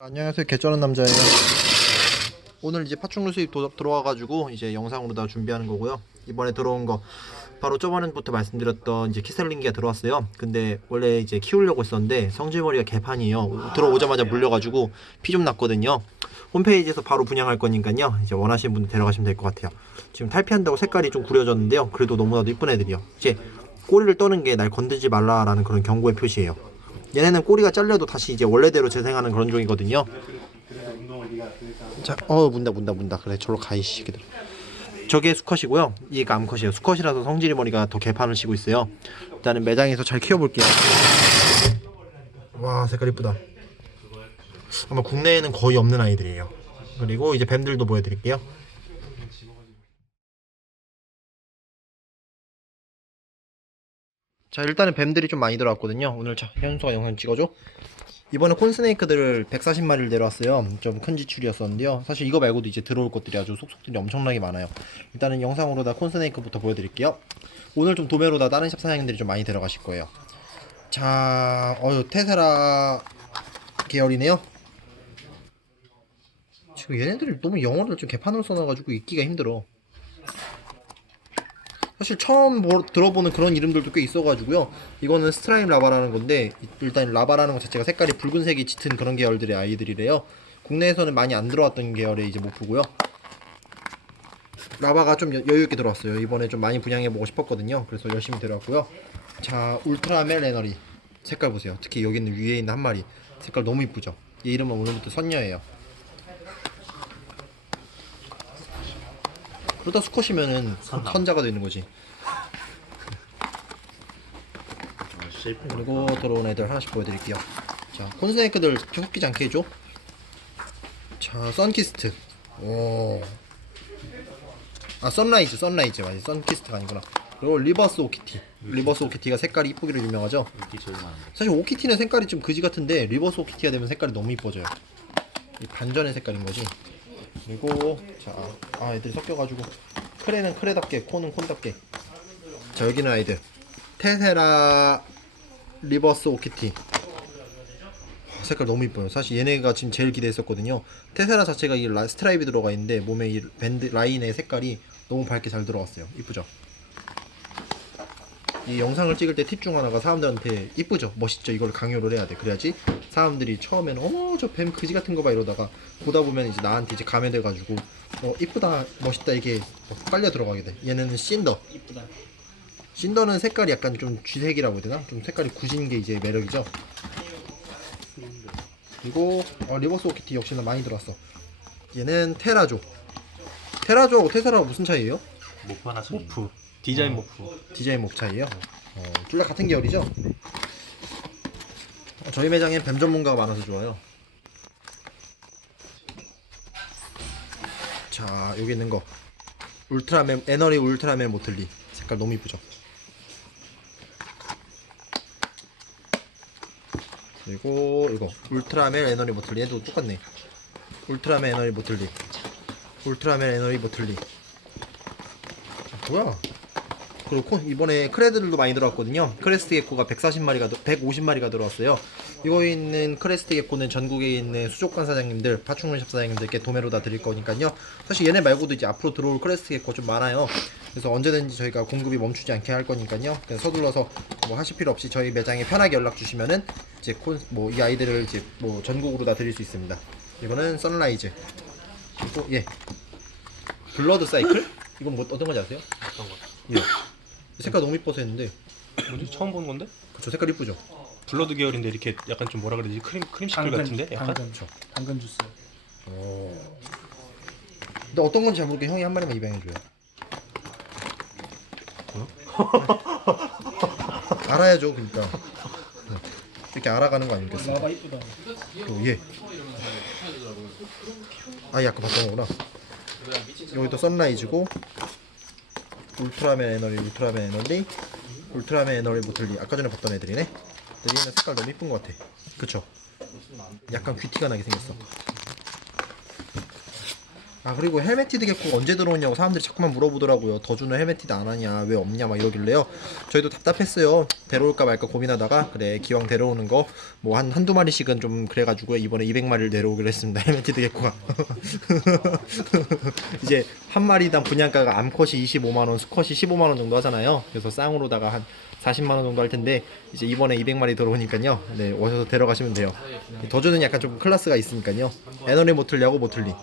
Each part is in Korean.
안녕하세요. 개쩌는 남자예요. 오늘 이제 파충류 수입 도, 들어와가지고 이제 영상으로 다 준비하는 거고요. 이번에 들어온 거 바로 저번부터 말씀드렸던 이제 키셀링기가 들어왔어요. 근데 원래 이제 키우려고 했었는데 성질머리가 개판이에요. 들어오자마자 물려가지고 피 좀 났거든요. 홈페이지에서 바로 분양할 거니까요. 이제 원하시는 분들 데려가시면 될 것 같아요. 지금 탈피한다고 색깔이 좀 구려졌는데요. 그래도 너무나도 이쁜 애들이요. 이제 꼬리를 떠는 게 날 건들지 말라라는 그런 경고의 표시예요 얘네는 꼬리가 잘려도 다시 이제 원래대로 재생하는 그런 종이거든요. 자, 어 문다 문다 문다. 그래 저로 가이 시기들. 저게 수컷이고요. 이게 암컷이에요. 수컷이라서 성질이 머리가 더 개판을 치고 있어요. 일단은 매장에서 잘 키워볼게요. 와 색깔 이쁘다. 아마 국내에는 거의 없는 아이들이에요. 그리고 이제 뱀들도 보여드릴게요. 자 일단은 뱀들이 좀 많이 들어왔거든요. 오늘 자 현수가 영상 찍어줘. 이번에 콘스네이크들을 140마리를 내려왔어요. 좀 큰 지출이었었는데요. 사실 이거 말고도 이제 들어올 것들이 아주 속속들이 엄청나게 많아요. 일단은 영상으로 다 콘스네이크부터 보여드릴게요. 오늘 좀 도매로 다 다른 샵 사장님들이 좀 많이 들어가실 거예요. 자 어유 테세라 계열이네요. 지금 얘네들이 너무 영어를 좀 개판으로 써놔가지고 읽기가 힘들어 사실 처음 보- 들어보는 그런 이름들도 꽤 있어가지고요. 이거는 스트라임 라바라는 건데 이- 일단 라바라는 것 자체가 색깔이 붉은색이 짙은 그런 계열들의 아이들이래요. 국내에서는 많이 안 들어왔던 계열의 이제 모프고요. 라바가 좀 여- 여유 있게 들어왔어요. 이번에 좀 많이 분양해보고 싶었거든요. 그래서 열심히 들어왔고요. 자, 울트라 멜 레너리 색깔 보세요. 특히 여기 있는 위에 있는 한 마리 색깔 너무 이쁘죠. 얘 이름은 오늘부터 선녀예요. 그러다 수컷이면은 선자가 되는 거지. 그리고 들어온 애들 하나씩 보여드릴게요. 자, 콘스네이크들 섞이지 않게 해줘. 자, 선키스트. 오. 아, 선라이즈, 선라이즈. 맞지. 선키스트가 아니구나. 그리고 리버스 오키티. 리버스 오키티가 색깔이 이쁘기로 유명하죠. 인기 제일 많은데. 사실 오키티는 색깔이 좀 그지 같은데 리버스 오키티가 되면 색깔이 너무 이뻐져요. 이 반전의 색깔인 거지. 그리고 자, 아 애들이 섞여가지고 크레는 크레답게, 콘은 콘답게. 자 여기는 아이들 테세라 리버스 오키티. 와, 색깔 너무 이뻐요. 사실 얘네가 지금 제일 기대했었거든요. 테세라 자체가 이 라- 스트라이브 들어가 있는데 몸에 이 밴드 라인의 색깔이 너무 밝게 잘 들어갔어요. 이쁘죠? 이 영상을 찍을 때 팁 중 하나가 사람들한테 이쁘죠? 멋있죠? 이걸 강요를 해야 돼. 그래야지 사람들이 처음에는 어머 저 뱀 그지 같은 거 봐. 이러다가 보다 보면 이제 나한테 이제 감해돼 가지고 어 이쁘다. 멋있다. 이게 어, 빨려 들어가게 돼. 얘는 신더. 이쁘다. 신더는 색깔이 약간 좀 쥐색이라고 해야 되나? 좀 색깔이 굳은 게 이제 매력이죠? 그리고 어, 리버스 오키티 역시나 많이 들어왔어. 얘는 테라조. 테라조하고 테세라가 무슨 차이예요? 모프 하나 참. 모프 디자인 모프 디자인 목 차이요? 어, 둘 다 같은 계열이죠? 어, 저희 매장엔 뱀 전문가가 많아서 좋아요. 자, 여기 있는 거. 울트라맨, 에너리 울트라맨 모틀리. 색깔 너무 이쁘죠? 그리고 이거. 울트라맨 에너리 모틀리. 얘도 똑같네. 울트라맨 에너리 모틀리. 울트라맨 에너리 모틀리. 아, 뭐야? 그리고 콘- 이번에 크레드들도 많이 들어왔거든요. 크레스트 게코가 140마리가 150마리가 들어왔어요. 이거 있는 크레스트 게코는 전국에 있는 수족관 사장님들, 파충류샵 사장님들께 도매로 다 드릴 거니까요. 사실 얘네 말고도 이제 앞으로 들어올 크레스트 게코 좀 많아요. 그래서 언제든지 저희가 공급이 멈추지 않게 할 거니까요. 그냥 서둘러서 뭐 하실 필요 없이 저희 매장에 편하게 연락 주시면은 이제 콘뭐이 아이들을 이제 뭐 전국으로 다 드릴 수 있습니다. 이거는 선라이즈. 그리고 예. 블러드 사이클? 이건 뭐 어떤 건지 아세요? 어떤 거? 예. 색깔 너무 이뻐서 했는데 뭐지 처음 보는 건데? 그쵸 색깔 이쁘죠? 블러드 계열인데 이렇게 약간 좀 뭐라 그러지 크림 크림 시클 같은데 약간 당근, 당근 주스. 오. 근데 어떤 건지 잘 모르게 형이 한 마리만 입양해줘요. 알아야죠, 그러니까. 네. 이렇게 알아가는 거 아니겠어요? 라바 이쁘다. 또 얘. 아, 얘 아까 봤던 거구나. 여기 또 선라이즈고 울트라맨 에너리, 울트라맨 에너리, 울트라맨 에너리 모틀리. 아까 전에 봤던 애들이네. 근데 얘는 색깔 너무 이쁜 것 같아. 그쵸? 약간 귀티가 나게 생겼어. 아 그리고 헬메티드 개코가 언제 들어오냐고 사람들이 자꾸만 물어보더라고요. 더 주는 헬메티드 안 하냐, 왜 없냐 막 이러길래요. 저희도 답답했어요. 데려올까 말까 고민하다가 그래 기왕 데려오는 거 뭐 한 한두 마리씩은 좀 그래가지고 이번에 200마리를 데려오기로 했습니다. 헬메티드 개코가 이제 한 마리당 분양가가 암컷이 25만 원, 수컷이 15만 원 정도 하잖아요. 그래서 쌍으로다가 한 40만 원 정도 할 텐데 이제 이번에 200마리 들어오니까요. 네 오셔서 데려가시면 돼요. 더주는 약간 좀 클래스가 있으니까요. 에너리 모틀리하고 모틀리.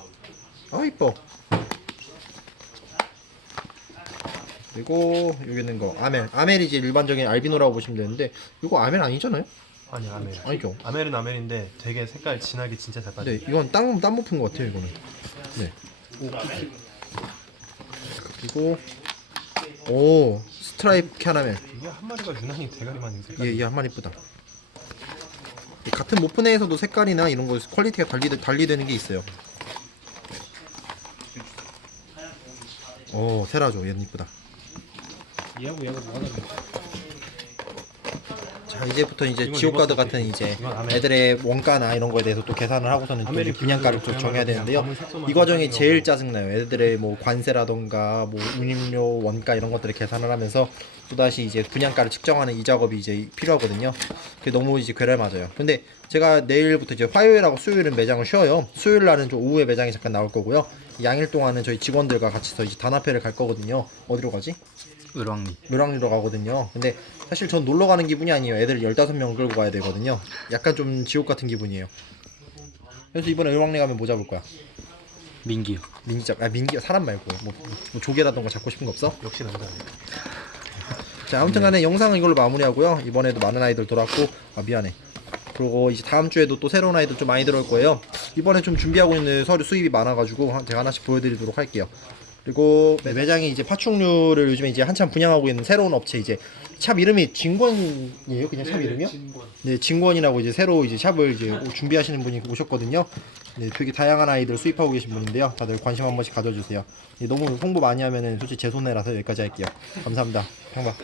아 이뻐. 그리고 여기 있는 거 아멜. 아멜이 이제 일반적인 알비노라고 보시면 되는데 이거 아멜 아니잖아요? 아니 아멜. 아니죠. 아멜은 아멜인데 되게 색깔 진하게 진짜 잘 빠져. 네, 이건 땅, 땅 부푼 것 같아요, 이거는. 네. 그리고, 오, 스트라이프 캐러멜. 이게 한 마리가 유난히 대가리만 있는 색깔. 얘, 얘 한 마리 이쁘다. 이 같은 모프네에서도 색깔이나 이런 거 퀄리티가 달리, 달리되는 게 있어요. 오, 세라죠. 얘는 이쁘다. 얘하고 얘가 뭐가 다른데? 자, 이제부터 이제 이건 지옥가드 리버스 같은 이제 이건. 애들의 원가나 이런 거에 대해서 또 계산을 하고서는 또 분양가를 또 정해야 그냥 되는데요. 검은 색소만 이 과정이 좀 제일. 짜증나요. 애들의 뭐 관세라던가 뭐 운임료, 원가 이런 것들을 계산을 하면서 또다시 이제 분양가를 측정하는 이 작업이 이제 필요하거든요. 그게 너무 이제 괴를 맞아요. 근데 제가 내일부터 이제 화요일하고 수요일은 매장을 쉬어요. 수요일 날은 좀 오후에 매장이 잠깐 나올 거고요. 양일 동안은 저희 직원들과 같이 서 이제 단합회를 갈 거거든요. 어디로 가지? 을왕리 묘랑리로 가거든요. 근데 사실 전 놀러 가는 기분이 아니에요. 애들 15명 끌고 가야 되거든요. 약간 좀 지옥 같은 기분이에요. 그래서 이번에 을왕리 가면 뭐 잡을 거야? 민기요 민기 잡, 아 민기 사람 말고 뭐, 뭐 조개라던가 잡고 싶은 거 없어? 역시 남자. 자 아무튼간에 영상은 이걸로 마무리하고요. 이번에도 많은 아이들 돌았고 아 미안해. 그리고 이제 다음 주에도 또 새로운 아이들 좀 많이 들어올 거예요. 이번에 좀 준비하고 있는 서류 수입이 많아가지고 한- 제가 하나씩 보여드리도록 할게요. 그리고 매- 매장이 이제 파충류를 요즘에 이제 한참 분양하고 있는 새로운 업체 이제 샵 이름이 진권이에요? 그냥 샵 이름이요? 네, 진권이라고 이제 새로 이제 샵을 이제 준비하시는 분이 오셨거든요. 네, 되게 다양한 아이들 수입하고 계신 분인데요. 다들 관심 한 번씩 가져주세요. 네, 너무 홍보 많이 하면은 솔직히 제 손해라서 여기까지 할게요. 감사합니다. 평박.